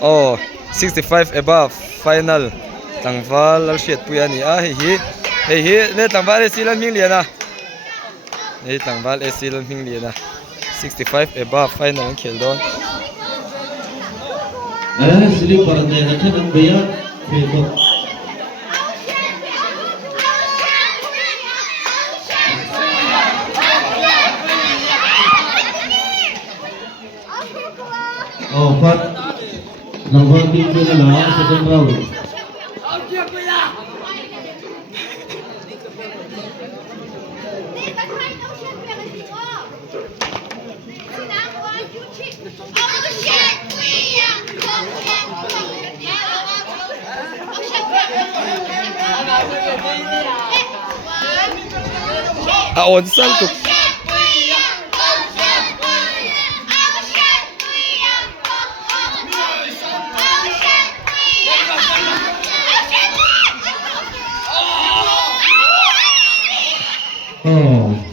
Oh, 65 above final. Tangval al shit puya ni a hi ne tangval e silan ming lian a. Ne tangval e silan ming lian a. 65 above final ang khel don. Sili parang na kan ang bayar Facebook. Oh, Pat. Number 3 na lang second round. On salto. Oh.